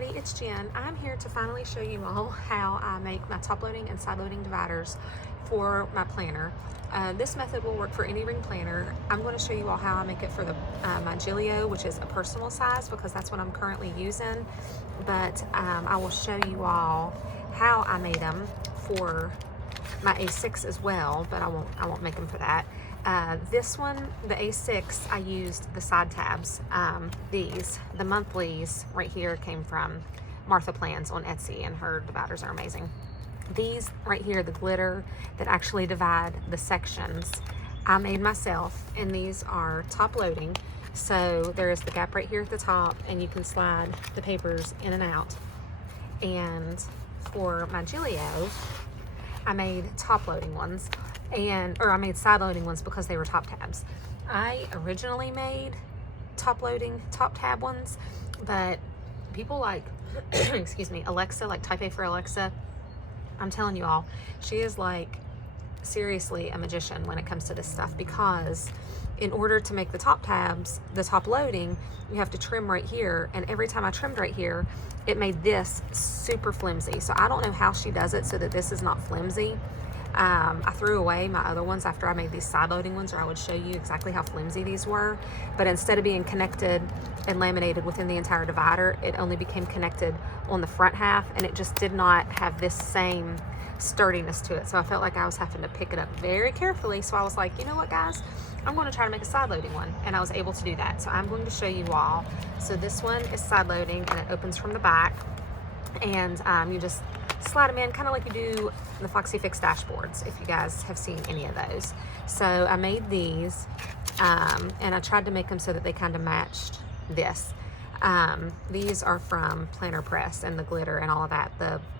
everybody, it's Jen. I'm here to finally show you all how I make my top loading and side loading dividers for my planner. This method will work for any ring planner. I'm going to show you all how I make it for the my Gilio, which is a personal size because that's what I'm currently using. But I will show you all how I made them for my A6 as well, but I won't make them for that. This one, the A6, I used the side tabs. The monthlies right here came from Martha Plans on Etsy, and her dividers are amazing. These right here, the glitter that actually divide the sections, I made myself, and these are top loading. So there is the gap right here at the top, and you can slide the papers in and out. And for my Gilio, I made top loading ones, or I made side loading ones because they were top tabs. I originally made top loading, top tab ones, but people like, excuse me, Alexa, like Type A for Alexa, I'm telling you all, she is like seriously a magician when it comes to this stuff, because in order to make the top tabs, the top loading, you have to trim right here, and every time I trimmed right here, it made this super flimsy. So I don't know how she does it so that this is not flimsy. I threw away my other ones after I made these side loading ones, or I would show you exactly how flimsy these were. But instead of being connected and laminated within the entire divider, it only became connected on the front half, and it just did not have this same sturdiness to it. So I felt like I was having to pick it up very carefully. So I was like, you know what, guys, I'm going to try to make a side loading one, and I was able to do that. So I'm going to show you all. So this one is side loading, and it opens from the back, and you just slide them in kind of like you do the Foxy Fix dashboards, if you guys have seen any of those. So I made these, and I tried to make them so that they kind of matched this. These are from Planner Press, and the glitter and all of that.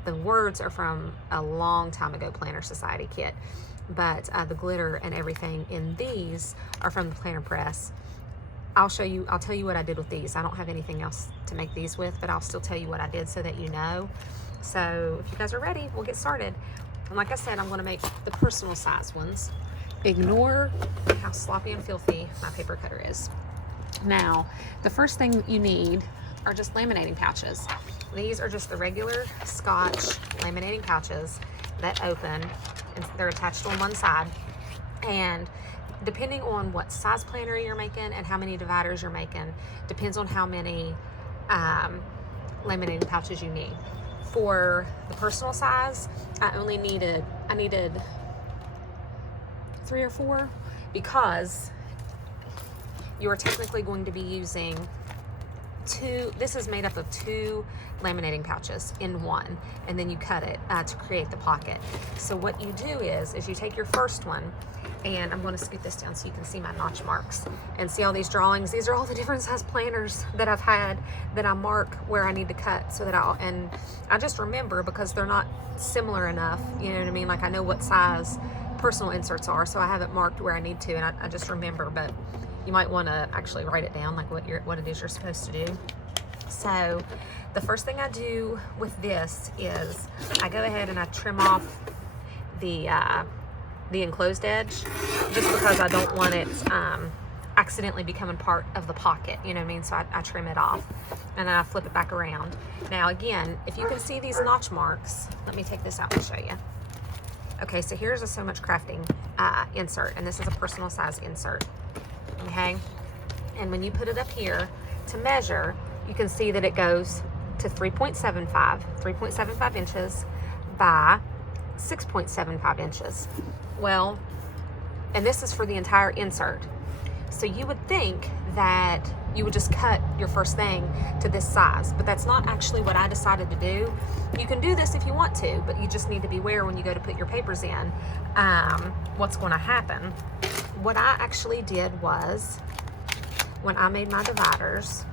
The words are from a long time ago Planner Society kit, but the glitter and everything in these are from the Planner Press. I'll tell you what I did with these. I don't have anything else to make these with, but I'll still tell you what I did so that you know. So if you guys are ready, we'll get started. And like I said, I'm going to make the personal size ones. Ignore how sloppy and filthy my paper cutter is. Now, the first thing you need are just laminating pouches. These are just the regular Scotch laminating pouches that open, and they're attached on one side. And depending on what size planner you're making and how many dividers you're making, depends on how many laminating pouches you need. For the personal size, I needed 3 or 4, because you are technically going to be using 2. This is made up of 2 laminating pouches in one, and then you cut it to create the pocket. So what you do is you take your first one, and I'm going to scoot this down so you can see my notch marks and see all these drawings. These are all the different size planners that I've had that I mark where I need to cut, so that I just remember, because they're not similar enough, you know what I mean? Like, I know what size personal inserts are, so I have it marked where I need to, and I just remember. But you might want to actually write it down, like what it is you're supposed to do. So the first thing I do with this is I go ahead and I trim off the enclosed edge, just because I don't want it accidentally becoming part of the pocket, you know what I mean? So I trim it off, and then I flip it back around. Now again, if you can see these notch marks, let me take this out and show you. Okay, so here's a So Much Crafting insert, and this is a personal size insert, okay? And when you put it up here to measure, you can see that it goes to 3.75 inches by 6.75 inches. Well, and this is for the entire insert. So you would think that you would just cut your first thing to this size, but that's not actually what I decided to do. You can do this if you want to, but you just need to beware when you go to put your papers in what's going to happen. What I actually did was, when I made my dividers,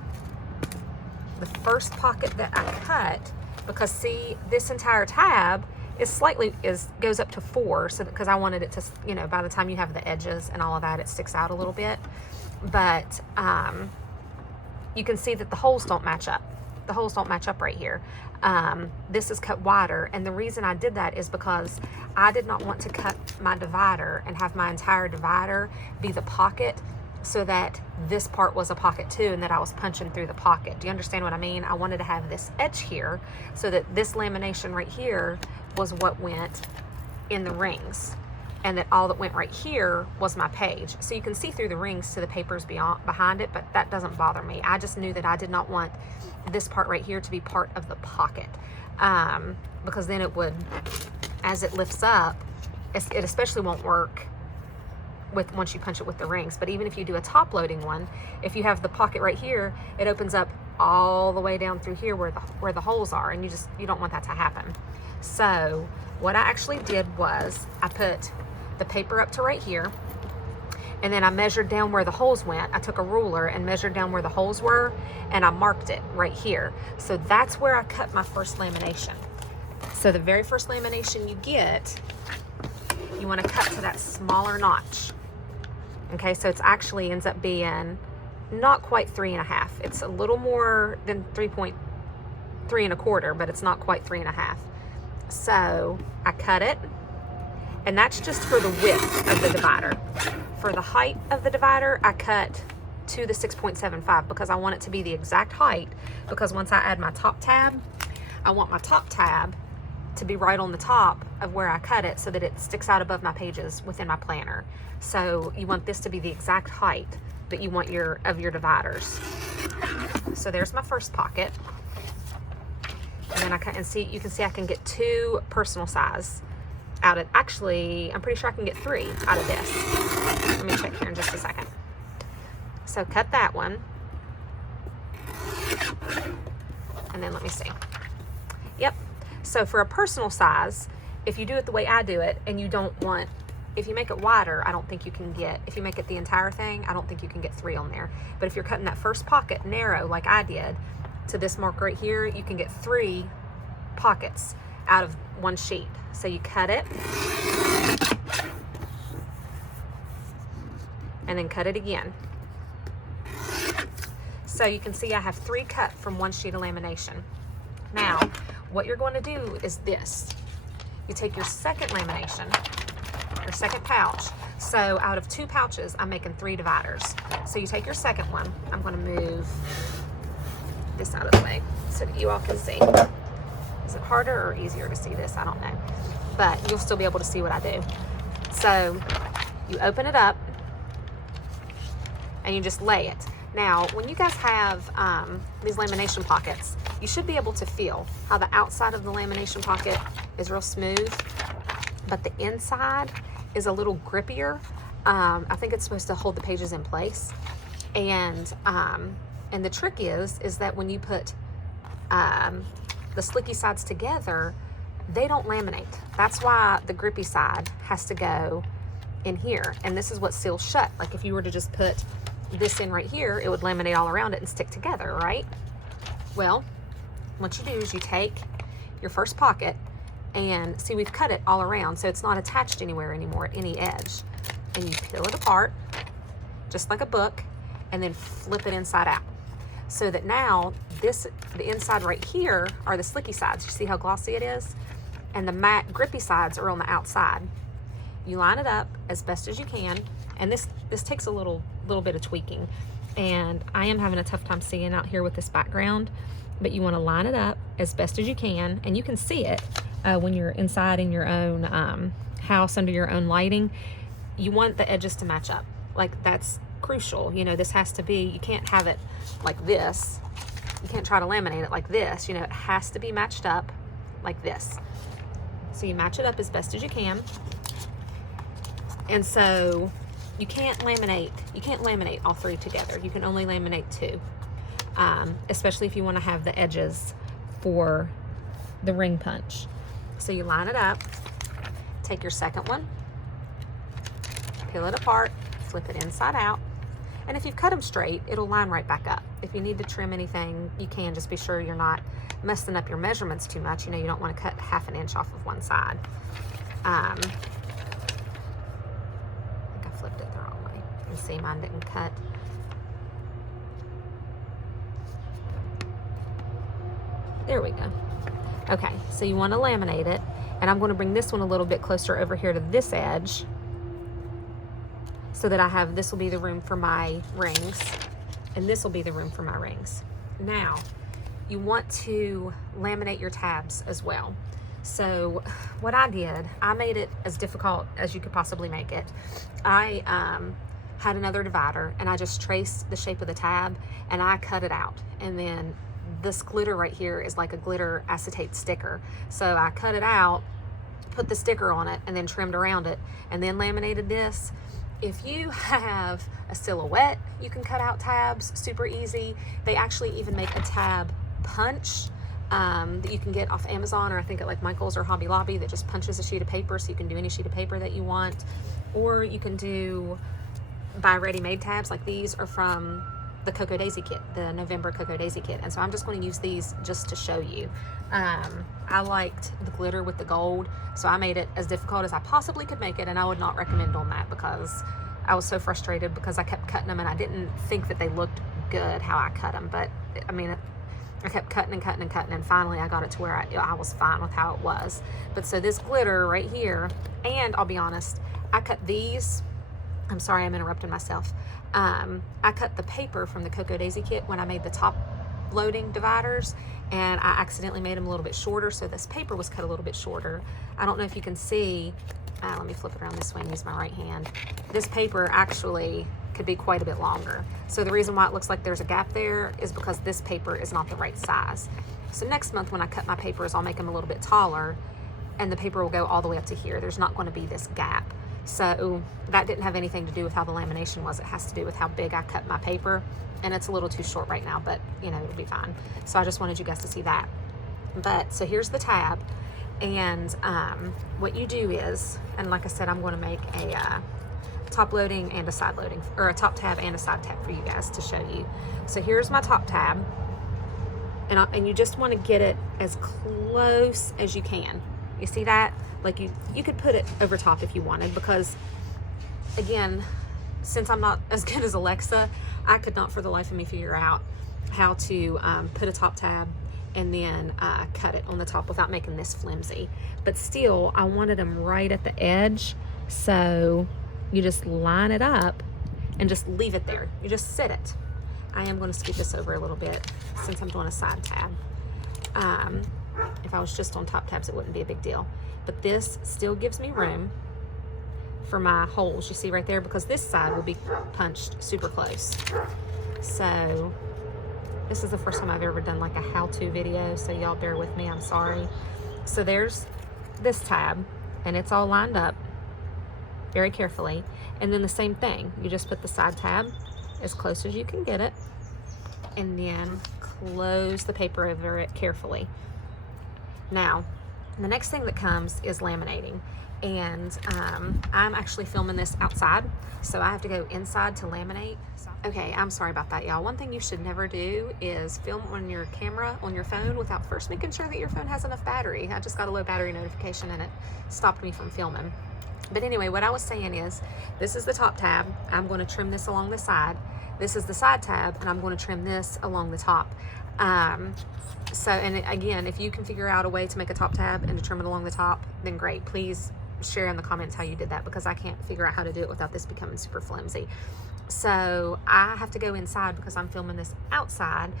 the first pocket that I cut, because see, this entire tab goes up to 4, so because I wanted it to, you know, by the time you have the edges and all of that, it sticks out a little bit. But you can see that the holes don't match up. The holes don't match up right here. This is cut wider, and the reason I did that is because I did not want to cut my divider and have my entire divider be the pocket so that this part was a pocket too, and that I was punching through the pocket. Do you understand what I mean? I wanted to have this edge here so that this lamination right here was what went in the rings, and that all that went right here was my page. So you can see through the rings to the papers behind it, but that doesn't bother me. I just knew that I did not want this part right here to be part of the pocket, because then it would, as it lifts up, it especially won't work with once you punch it with the rings. But even if you do a top loading one, if you have the pocket right here, it opens up all the way down through here where the holes are, and you don't want that to happen. So what I actually did was I put the paper up to right here, and then I measured down where the holes went. I took a ruler and measured down where the holes were, and I marked it right here. So that's where I cut my first lamination. So the very first lamination you get, you want to cut to that smaller notch. Okay, so it's actually ends up being not quite 3.5. It's a little more than 3.3 1/4, but it's not quite 3.5. So I cut it, and that's just for the width of the divider. For the height of the divider, I cut to the 6.75 because I want it to be the exact height, because once I add my top tab, I want my top tab to be right on the top of where I cut it so that it sticks out above my pages within my planner. So you want this to be the exact height that you want of your dividers. So there's my first pocket. And then you can see I can get 2 personal size out of, actually, I'm pretty sure I can get 3 out of this. Let me check here in just a second. So cut that one. And then let me see. Yep. So for a personal size, if you do it the way I do it, and you don't want, if you make it wider, I don't think you can get, if you make it the entire thing, I don't think you can get 3 on there. But if you're cutting that first pocket narrow like I did to this mark right here, you can get 3 pockets out of one sheet. So you cut it, and then cut it again. So you can see I have 3 cut from one sheet of lamination. Now, what you're going to do is this. You take your second lamination, your second pouch. So out of 2 pouches, I'm making 3 dividers. So you take your second one. I'm going to move this out of the way so that you all can see. Is it harder or easier to see this? I don't know. But you'll still be able to see what I do. So you open it up, and you just lay it. Now, when you guys have these lamination pockets, you should be able to feel how the outside of the lamination pocket is real smooth, but the inside is a little grippier. I think it's supposed to hold the pages in place. And the trick is that when you put the slicky sides together, they don't laminate. That's why the grippy side has to go in here. And this is what seals shut. Like if you were to just put this in right here, it would laminate all around it and stick together, right? Well, what you do is you take your first pocket, and see, we've cut it all around, so it's not attached anywhere anymore at any edge. And you peel it apart, just like a book, and then flip it inside out. So that now the inside right here are the slicky sides. You see how glossy it is? And the matte grippy sides are on the outside. You line it up as best as you can, and this takes a little bit of tweaking, and I am having a tough time seeing out here with this background, but you want to line it up as best as you can, and you can see it when you're inside in your own house under your own lighting. You want the edges to match up. Like, that's crucial. You know, this has to be, you can't have it like this. You can't try to laminate it like this. You know, it has to be matched up like this. So you match it up as best as you can. And so you can't laminate all 3 together. You can only laminate 2, especially if you want to have the edges for the ring punch. So you line it up, take your second one, peel it apart, flip it inside out, and if you've cut them straight, it'll line right back up. If you need to trim anything, you can. Just be sure you're not messing up your measurements too much. You know, you don't want to cut 1/2 inch off of one side. I think I flipped it the wrong way. You see, mine didn't cut. There we go. Okay, so you want to laminate it, and I'm going to bring this one a little bit closer over here to this edge so that I have, this will be the room for my rings, and this will be the room for my rings. Now, you want to laminate your tabs as well. So what I did, I made it as difficult as you could possibly make it. I had another divider, and I just traced the shape of the tab and I cut it out. And then this glitter right here is like a glitter acetate sticker. So I cut it out, put the sticker on it, and then trimmed around it, and then laminated this. If you have a silhouette, you can cut out tabs super easy. They actually even make a tab punch that you can get off Amazon, or I think at like Michael's or Hobby Lobby, that just punches a sheet of paper, so you can do any sheet of paper that you want. Or you can buy ready-made tabs. Like these are from the Cocoa Daisy kit, the November Cocoa Daisy kit, and so I'm just going to use these just to show you. I liked the glitter with the gold, so I made it as difficult as I possibly could make it, and I would not recommend on that because I was so frustrated because I kept cutting them and I didn't think that they looked good how I cut them. But I mean, I kept cutting and cutting and cutting, and finally I got it to where I was fine with how it was. But so this glitter right here, and I'll be honest, I cut these, I'm sorry I'm interrupting myself. I cut the paper from the Cocoa Daisy kit when I made the top loading dividers, and I accidentally made them a little bit shorter, so this paper was cut a little bit shorter. I don't know if you can see, let me flip it around this way and use my right hand. This paper actually could be quite a bit longer. So the reason why it looks like there's a gap there is because this paper is not the right size. So next month when I cut my papers, I'll make them a little bit taller, and the paper will go all the way up to here. There's not going to be this gap. So that didn't have anything to do with how the lamination was. It has to do with how big I cut my paper, and it's a little too short right now, but you know, it'll be fine. So I just wanted you guys to see that. But so here's the tab, and what you do is, and like I said, I'm going to make a top loading and a side loading, or a top tab and a side tab for you guys to show you. So here's my top tab, and you just want to get it as close as you can. You see that? Like you could put it over top if you wanted, because again, since I'm not as good as Alexa, I could not for the life of me figure out how to put a top tab and then cut it on the top without making this flimsy. But still, I wanted them right at the edge, so you just line it up and just leave it there. You just sit it. I am going to scoot this over a little bit since I'm doing a side tab. If I was just on top tabs, it wouldn't be a big deal. But this still gives me room for my holes, you see right there, because this side will be punched super close. So this is the first time I've ever done like a how-to video, so y'all bear with me, I'm sorry. So there's this tab, and it's all lined up very carefully. And then the same thing, you just put the side tab as close as you can get it, and then close the paper over it carefully. Now, the next thing that comes is laminating, and I'm actually filming this outside, so I have to go inside to laminate. Okay, I'm sorry about that, y'all. One thing you should never do is film on your camera on your phone without first making sure that your phone has enough battery. I just got a low battery notification and it stopped me from filming. But anyway, what I was saying is, this is the top tab. I'm going to trim this along the side. This is the side tab, and I'm going to trim this along the top. So, and again, if you can figure out a way to make a top tab and to trim it along the top, then great. Please share in the comments how you did that, because I can't figure out how to do it without this becoming super flimsy. So I have to go inside because I'm filming this outside,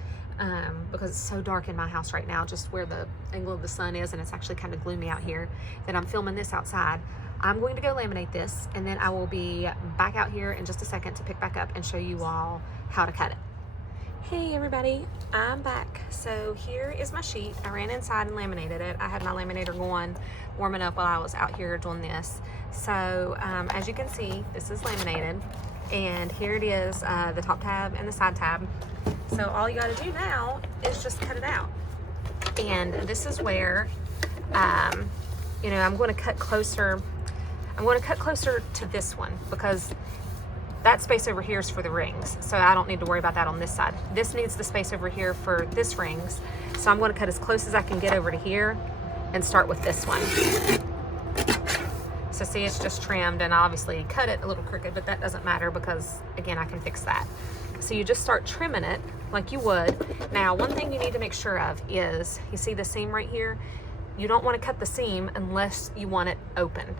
because it's so dark in my house right now, just where the angle of the sun is, and it's actually kind of gloomy out here, that I'm filming this outside. I'm going to go laminate this, and then I will be back out here in just a second to pick back up and show you all how to cut it. Hey everybody, I'm back. So here is my sheet. I ran inside and laminated it. I had my laminator going, warming up while I was out here doing this. So as you can see, this is laminated, and here it is, the top tab and the side tab. So all you got to do now is just cut it out. And this is where, you know, I'm going to cut closer. I'm going to cut closer to this one, because that space over here is for the rings, so I don't need to worry about that on this side. This needs the space over here for this rings, so I'm going to cut as close as I can get over to here and start with this one. So see, it's just trimmed, and I obviously cut it a little crooked, but that doesn't matter because, again, I can fix that. So you just start trimming it like you would. Now, one thing you need to make sure of is, you see the seam right here? you don't want to cut the seam unless you want it open.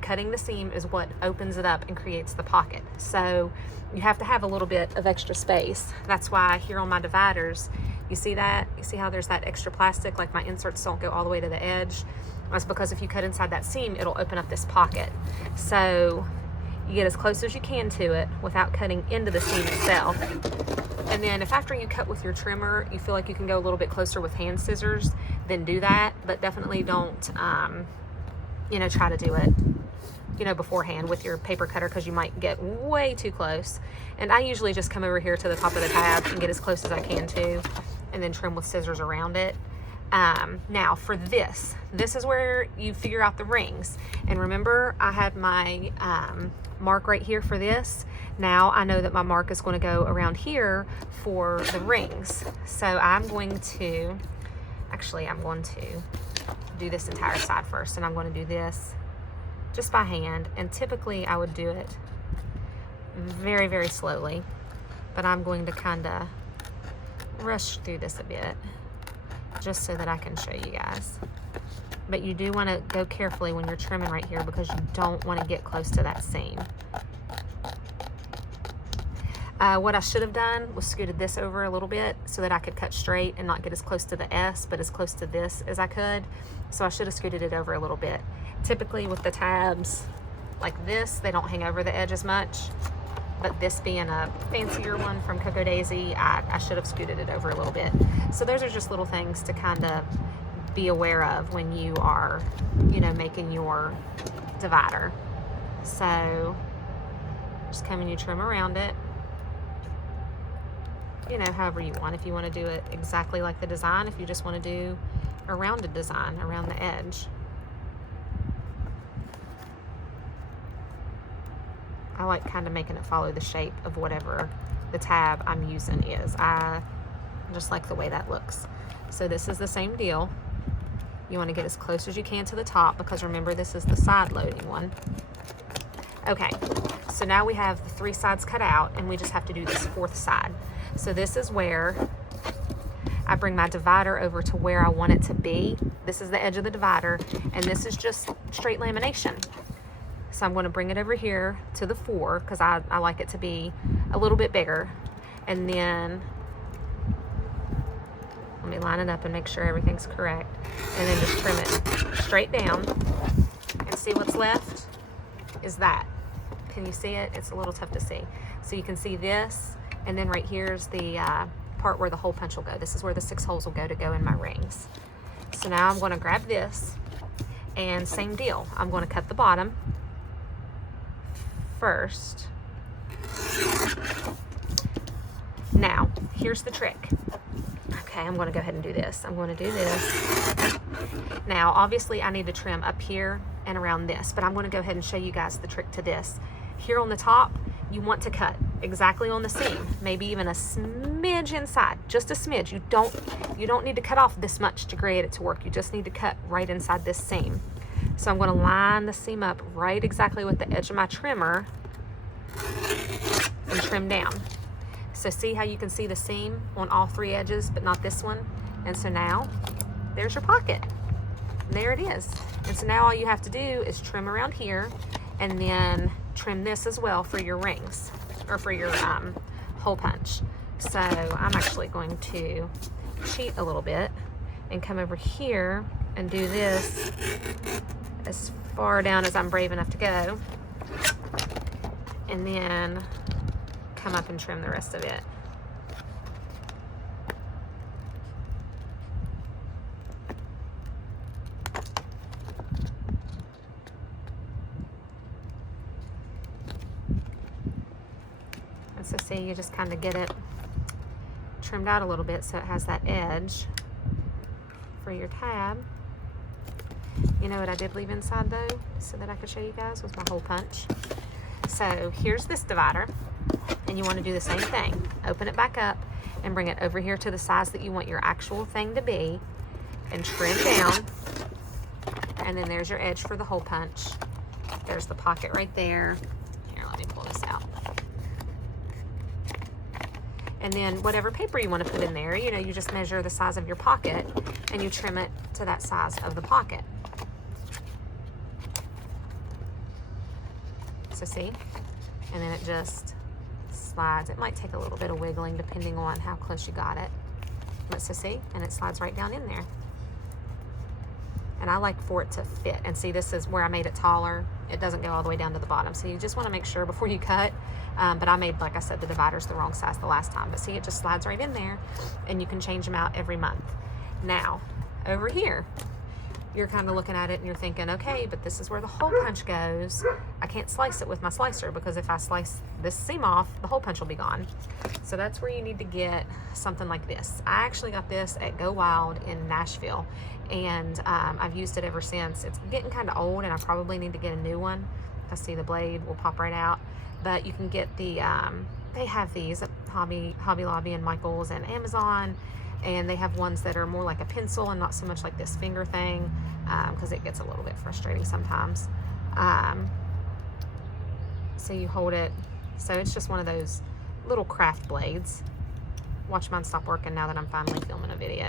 Cutting the seam is what opens it up and creates the pocket. So you have to have a little bit of extra space. That's why here on my dividers, you see that? You see how there's that extra plastic, like my inserts don't go all the way to the edge? That's because if you cut inside that seam, it'll open up this pocket. So you get as close as you can to it without cutting into the seam itself. And then if after you cut with your trimmer, you feel like you can go a little bit closer with hand scissors, then do that. But definitely don't, you know, try to do it, you know, beforehand with your paper cutter, because you might get way too close. And I usually just come over here to the top of the tab and get as close as I can to, and then trim with scissors around it. Now for this is where you figure out the rings. And remember, I had my mark right here for this. Now I know that my mark is going to go around here for the rings. So I'm going to do this entire side first, and I'm going to do this just by hand. And typically I would do it very, very slowly, but I'm going to kind of rush through this a bit just so that I can show you guys. But you do want to go carefully when you're trimming right here, because you don't want to get close to that seam. What I should have done was scooted this over a little bit so that I could cut straight and not get as close to the S, but as close to this as I could. So I should have scooted it over a little bit. Typically with the tabs like this, they don't hang over the edge as much. But this being a fancier one from Cocoa Daisy, I should have scooted it over a little bit. So those are just little things to kind of be aware of when you are, you know, making your divider. So just come and you trim around it, you know, however you want. If you want to do it exactly like the design, if you just want to do a rounded design around the edge. I like kind of making it follow the shape of whatever the tab I'm using is. I just like the way that looks. So this is the same deal. You want to get as close as you can to the top, because remember, this is the side loading one. Okay, so now we have the 3 sides cut out, and we just have to do this 4th side. So this is where I bring my divider over to where I want it to be. This is the edge of the divider, and this is just straight lamination. So I'm going to bring it over here to the 4, because I like it to be a little bit bigger. And then let me line it up and make sure everything's correct. And then just trim it straight down. And see what's left is that. Can you see it? It's a little tough to see. So you can see this, and then right here's the part where the hole punch will go. This is where the 6 holes will go in my rings. So now I'm going to grab this, and same deal. I'm going to cut the bottom first. Now, here's the trick. Okay, I'm going to go ahead and do this. I'm going to do this. Now, obviously, I need to trim up here and around this, but I'm going to go ahead and show you guys the trick to this. Here on the top, you want to cut exactly on the seam, maybe even a smidge inside, just a smidge. You don't need to cut off this much to create it to work. You just need to cut right inside this seam. So I'm going to line the seam up right exactly with the edge of my trimmer and trim down. So see how you can see the seam on all 3 edges, but not this one? And so now, there's your pocket. And there it is. And so now all you have to do is trim around here, and then trim this as well for your rings, or for your hole punch. So I'm actually going to cheat a little bit and come over here and do this as far down as I'm brave enough to go, and then come up and trim the rest of it. And so see, you just kind of get it trimmed out a little bit so it has that edge for your tab. You know what I did leave inside though, so that I could show you guys, was my hole punch. So here's this divider, and you want to do the same thing. Open it back up and bring it over here to the size that you want your actual thing to be, and trim down. And then there's your edge for the hole punch. There's the pocket right there. Here, let me pull this out. And then whatever paper you want to put in there, you know, you just measure the size of your pocket and you trim it to to that size of the pocket. So see, and then it just slides. It might take a little bit of wiggling depending on how close you got it. But so see, and it slides right down in there. And I like for it to fit. And see, this is where I made it taller. It doesn't go all the way down to the bottom. So you just want to make sure before you cut. But I made, like I said, the dividers the wrong size the last time. But see, it just slides right in there, and you can change them out every month. Now, over here, you're kind of looking at it and you're thinking, okay, but this is where the hole punch goes. I can't slice it with my slicer because if I slice this seam off, the hole punch will be gone. So that's where you need to get something like this. I actually got this at Go Wild in Nashville, and I've used it ever since. It's getting kind of old, and I probably need to get a new one. I see the blade will pop right out, but you can get the, they have these at Hobby Lobby and Michael's and Amazon. And they have ones that are more like a pencil and not so much like this finger thing, because it gets a little bit frustrating sometimes. So you hold it. So it's just one of those little craft blades. Watch mine stop working now that I'm finally filming a video.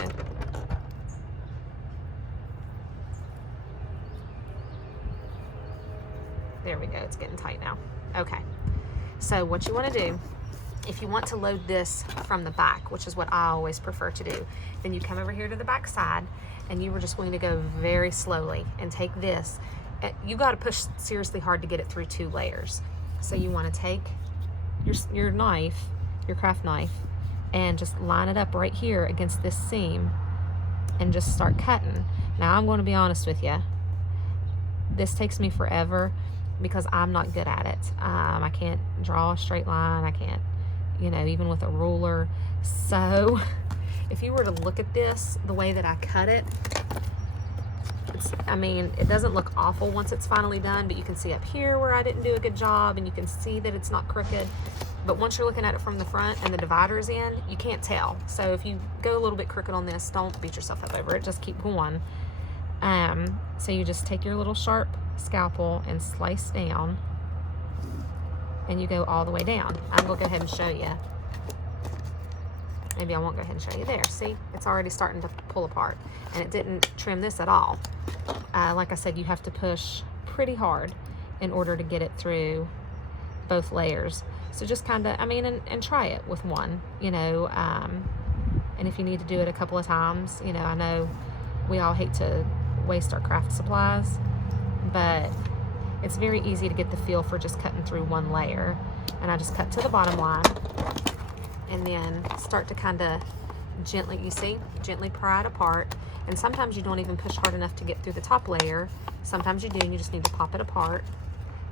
There we go, it's getting tight now. Okay, so what you want to do, if you want to load this from the back, which is what I always prefer to do, then you come over here to the back side, and you are just going to go very slowly and take this. You got to push seriously hard to get it through 2 layers. So you want to take your knife, your craft knife, and just line it up right here against this seam and just start cutting. Now I'm going to be honest with you. This takes me forever because I'm not good at it. I can't draw a straight line. I can't, you know, even with a ruler. So if you were to look at this, the way that I cut it, I mean, it doesn't look awful once it's finally done, but you can see up here where I didn't do a good job, and you can see that it's not crooked. But once you're looking at it from the front and the divider's in, you can't tell. So if you go a little bit crooked on this, don't beat yourself up over it, just keep going. So you just take your little sharp scalpel and slice down, and you go all the way down. I'm gonna go ahead and show you. Maybe I won't go ahead and show you. There, see, it's already starting to pull apart, and it didn't trim this at all. Like I said, you have to push pretty hard in order to get it through both layers. So just kind of, I mean, and try it with one, you know, and if you need to do it a couple of times, you know, I know we all hate to waste our craft supplies, but it's very easy to get the feel for just cutting through one layer. And I just cut to the bottom line, and then start to kind of gently, you see, gently pry it apart. And sometimes you don't even push hard enough to get through the top layer. Sometimes you do, and you just need to pop it apart.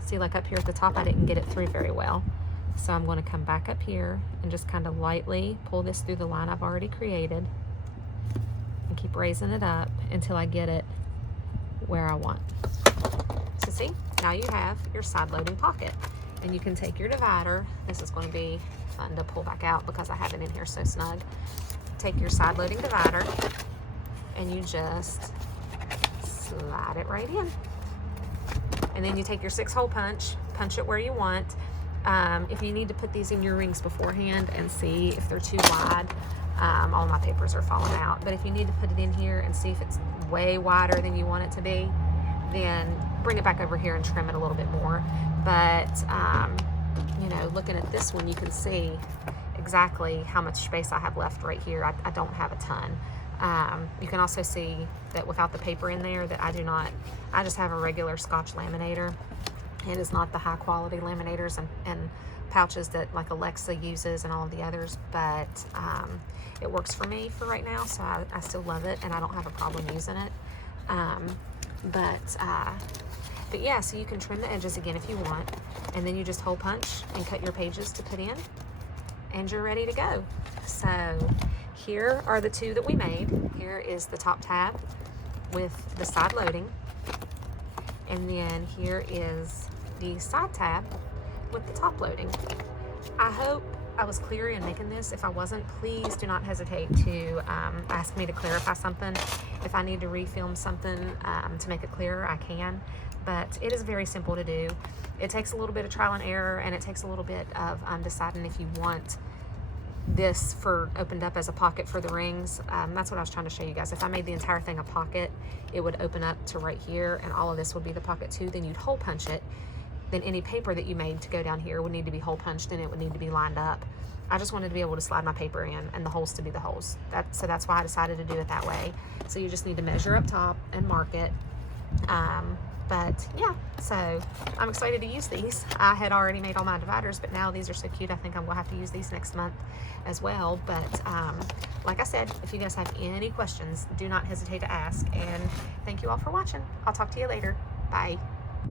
See, like up here at the top, I didn't get it through very well. So I'm going to come back up here and just kind of lightly pull this through the line I've already created, and keep raising it up until I get it where I want. So see, now you have your side loading pocket, and you can take your divider. This is going to be fun to pull back out because I have it in here so snug. Take your side loading divider, and you just slide it right in. And then you take your 6-hole punch it where you want. If you need to put these in your rings beforehand and see if they're too wide, all my papers are falling out. But if you need to put it in here and see if it's way wider than you want it to be, then bring it back over here and trim it a little bit more. But, you know, looking at this one, you can see exactly how much space I have left right here. I don't have a ton. You can also see that without the paper in there that I just have a regular Scotch laminator. It is not the high quality laminators and pouches that like Alexa uses and all of the others, but it works for me for right now, so I still love it, and I don't have a problem using it. But yeah, so you can trim the edges again if you want, and then you just hole punch and cut your pages to put in, and you're ready to go. So here are the 2 that we made. Here is the top tab with the side loading, and then here is the side tab with the top loading. I hope I was clear in making this. If I wasn't, please do not hesitate to ask me to clarify something. If I need to refilm something to make it clearer, I can. But it is very simple to do. It takes a little bit of trial and error, and it takes a little bit of deciding if you want this opened up as a pocket for the rings. That's what I was trying to show you guys. If I made the entire thing a pocket, it would open up to right here, and all of this would be the pocket too. Then you'd hole punch it. Then any paper that you made to go down here would need to be hole punched, and it would need to be lined up. I just wanted to be able to slide my paper in and the holes to be the holes. So that's why I decided to do it that way. So you just need to measure up top and mark it. But yeah, so I'm excited to use these. I had already made all my dividers, but now these are so cute. I think I'm gonna have to use these next month as well. But like I said, if you guys have any questions, do not hesitate to ask. And thank you all for watching. I'll talk to you later. Bye.